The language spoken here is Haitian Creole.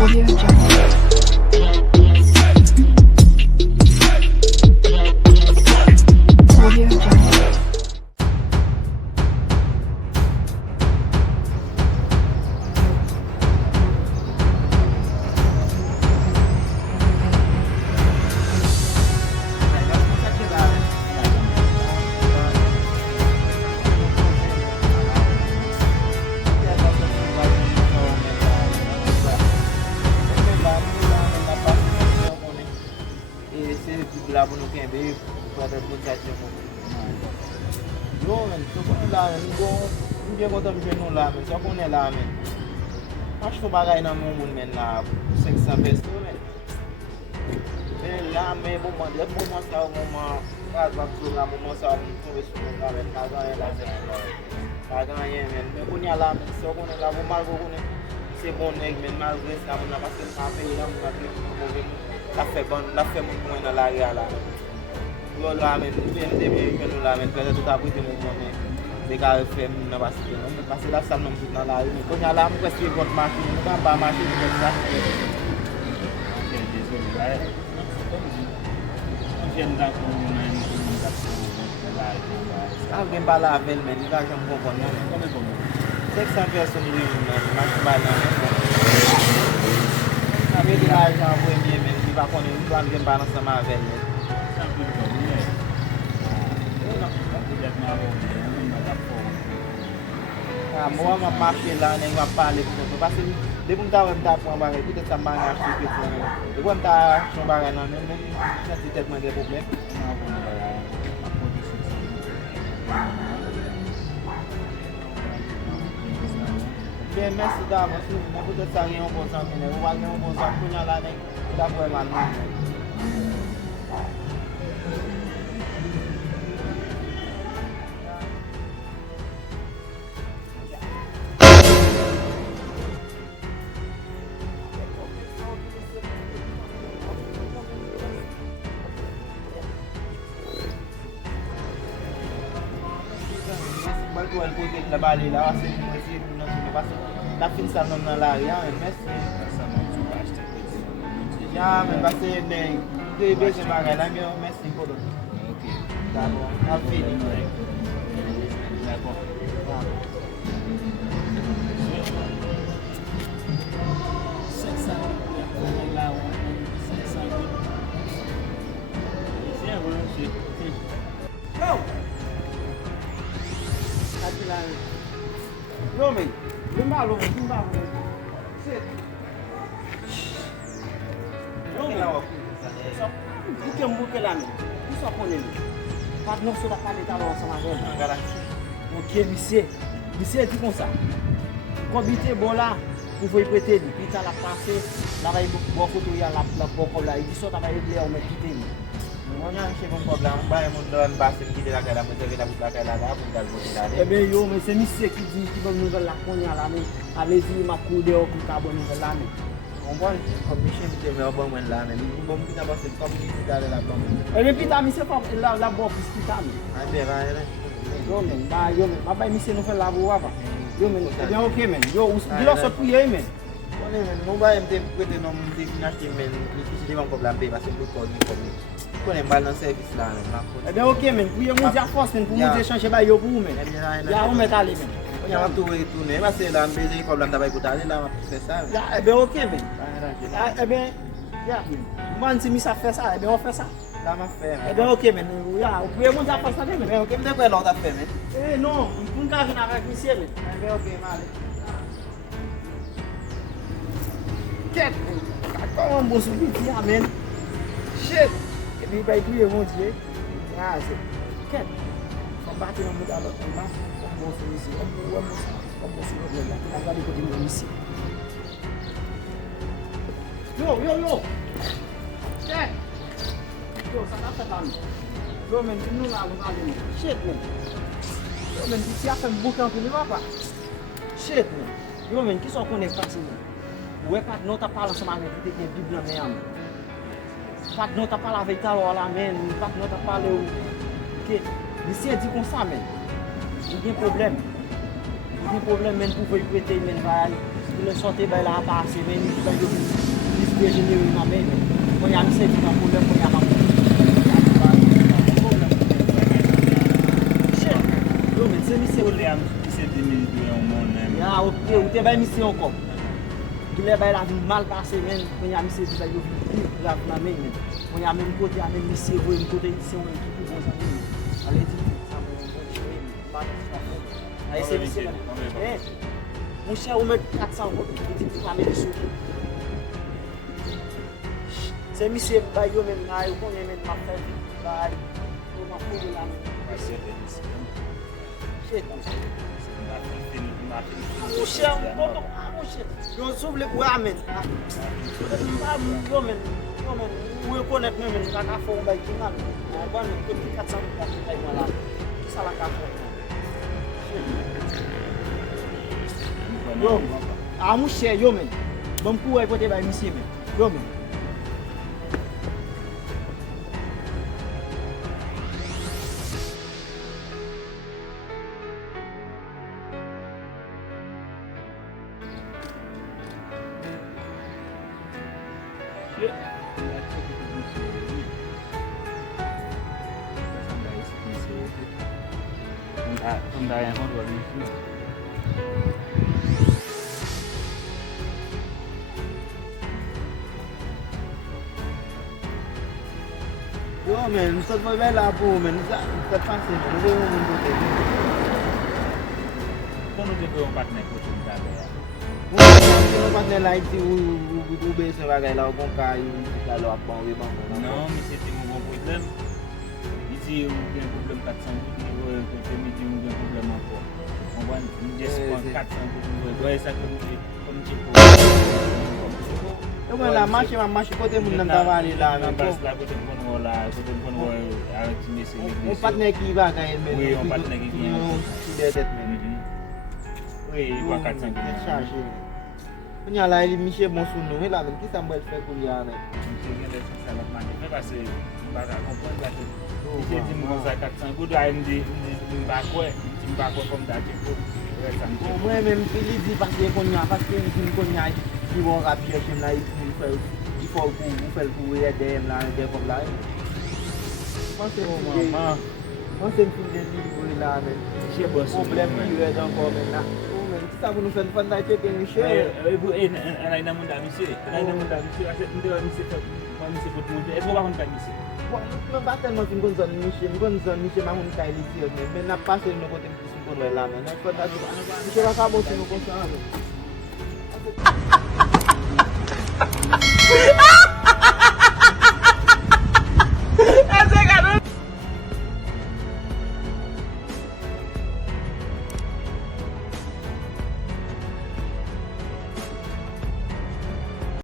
Audio Jungle. Audio Jungle. La pou nou kenbe, pou ate pou chache moun. Yo men, so konen la men, nou gen kontan mi jen nou la men, so konen la men. Mach to bagay nan moun men la, 500 peso men. Men la men, mouman, let mouman sa ou mouman, kazak sou la mouman sa ou moun konve sou moun la men, kazan yen la jen. Kazan yen men, men konen la men, so konen la mouman go konen, se bon neg men, malgre sa moun la, paske sa pe yon moun la moun moun. La fe moun mwen nan la ria la. Yo la men, mwen nou la men, pwede tout aprite moun mwen de ka refe moun nan basi gen. Mwen pase la sal nan mwen nan la ria. Konya la mwen kwesti yon maki, mwen kan pa maki mwen sa. Ok, desoli la. Mwen jen da pou mwen la ria. An gen pa la vel men, yon ka jen mpon kon nan. Kome kon mwen? 500 person yon men, maki ba nan men. Ame di la jan mwen mwen men. Pa konen yon plan gen banan sa ma vel men. San pou yon kon mwen? San pou jet ma ron men, mwen mwen tap pou. Mwen mwen marche la, nen yon pale pou kon. Pase de pou mta wè mta pou an bagay, pwede sa man yon chike pou men. De pou mta chon bagay nan men, men chansi tet mwen gen problem. Mwen mwen la, mwen pou di sou. Ben mersi da mwen sou, mwen pwede sa gen yon bonsan menen. Mwen wak gen yon bonsan pou nyan la nen. Da pou eman man. Balko el kote la bali la, ase mwen si mwen nan sou passe. La fin sa nan la ria, mersi. Ya men pase men, de beje bagay la men, mersi kodo. Ok. D'abord, a fini. D'akon. Yo men, limbalo, limbalo. Shit. Yo men, Pou ke mbouke la men, pou sa konen men. Pat nou sou da pale talon sa ma ven. garanti. Ok, misye di kon sa. Kobite bon la, pou voy prete di. Pita la pase, la ray bon koto ya la poko la. Di sot avay ble ou men kite ni. Mwen yan che kon problem, mwen moun don basen kite la gada, mwen deve la bout la kaya la, mwen dal bote la de. Ebe yo men, se misye ki di ki bon nouvel la konya la men. Alezi ma koude ou kou ka bon nouvel la men. Mwen bon, komisyen bite mwen bon mwen la men. Mwen bon kita basen, komisyen kita la bon mwen. Ebe pita misye pa la bon pis pita men. Ante, van, Yo men, ma bay misye nou fe la bo wava. Yo men, ebyen ok men. Yo, di lo sot pou ye men. Konen men, mwen ba mte kwete non mte finache men, mwen si devan problem pe, basen pou koni konen. Konen bal nan servis la men, man konen. Ebyen ok men, pou ye moun di a fos men, pou moun di chanje bay yo pou men. Ya ou met ale men. Konen ap tou retoune, basen la mbeze problem tabay koutane, la mwen fè sa. Ya, ebyen ok men. Ebyen, ya, man si mi sa fè sa, ebyen ou fè sa. La mwen fè men. Ebyen ok men, ya, pou ye moun di a fos sa de men. Men, ok, mwen kwen lor ta fè men. Non, pou n ka vin avèk misye men. Ebyen ok, male. Ket, koman mbo sou biti ya men. Shit, ebyen bay pou ye moun di. Ya, se, ket, son bati nan mou da lot, mba, mbo sou misi, mbo sou problem la. La gade kote mwen misi. Yo! Ket! Yo, sa ka fet an. Yo men, di nou la ou nan men. Shit men. Yo men, di si a fe mboukan pou li wapa. Shit men. Yo men, ki son konen pati men. Ouwe pat nou ta pala seman men, ki te gen bibla men an. Pat nou ta pala vek talo la men, pat nou ta pala ou. Ok, di si a di kon sa men. Di gen problem. Di gen problem men pou voy prete men vay. le sorti ben là passer mais il va yo liste générale dans mais on y a c'est pas problème on y a pas yo mais c'est mission Ou li am se 2002 an moun men. ya ok ou te ba mission encore il est ben là mal passé men on y a mission qui va yo là dans mais on y a même côté a même mission ou une côté ici on qui bon ça allez dit ça bon allez c'est mission mon cher, on met 400 euros, il dit pas mettre sous. C'est monsieur Bayo même là, on connaît même ma frère, là, on m'a fait là. Mon cher, mon cher, on s'ouvre le bois amen. Vous reconnaissez même la café on va y finir. Bon, que 400 euros là. Qui ça la café? Yo, a mon cher, yo men. Bon pour écouter ba monsieur men. Yo men. Không đây không được đi. Yo men, nous sommes bien là pour men, nous sommes passés, nous devons nous côté. Kon nou te fe yon patne kote mta be ya. Nous pas dans Haïti ou besoin bagay là bon cas, il a leur bon vraiment. Non, mais c'était mon bon problème. Ici, on a un problème 400 gouttes, côté midi, on a un problème encore. On va nous descendre 400 gouttes, ouais, ça comme tu peux. Yo men la marche côté moun nan travail là men. Bas la côté mon là, côté mon avec monsieur. On partenaire qui va gagner men. Oui, on partenaire qui vient. Qui des tête men. Oui, il va 400 gouttes. Chargé. On y a là il Michel bon sou nous là men qui ça m'bral faire pour y a men. Monsieur vient de ça la manière. Mais parce que on va comprendre là que il dit moi ça 400 gouttes, il me dit m'pa quoi comme ça tu peux. Moi même il dit parce que qu'on y a qui vont rapide chez là il faut vous faire pour aider là des comme là. Moi c'est une fille de livre là men. J'ai bossé. Problème qui est encore maintenant. Ça vous nous fait une fantastique que Michel. Elle a une amende à monsieur. Elle a une amende à monsieur. Elle a une monsieur pour tout le monde. Est-ce qu'on va rentrer monsieur? Bon, je ne sais pas tellement si je connais Michel. Je connais Michel, mais je ne sais pas si je connais là. Mais je ne sais pas si je connais là. Mais je ne sais pas si je connais là.